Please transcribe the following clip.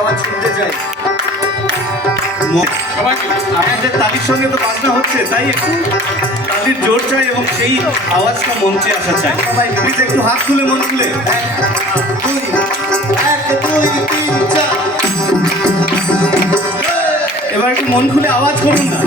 আওয়াজ শুনতে চাই। আপনাদের তালির সঙ্গে তো বাজনা হচ্ছে তাই একটু তালির জোর চাই এবং সেই আওয়াজটা মঞ্চে আসা চাই। সবাই প্লিজ একটু হাত তুলে মন তুলে দুই এবার একটু মন খুলে আওয়াজ করুন না।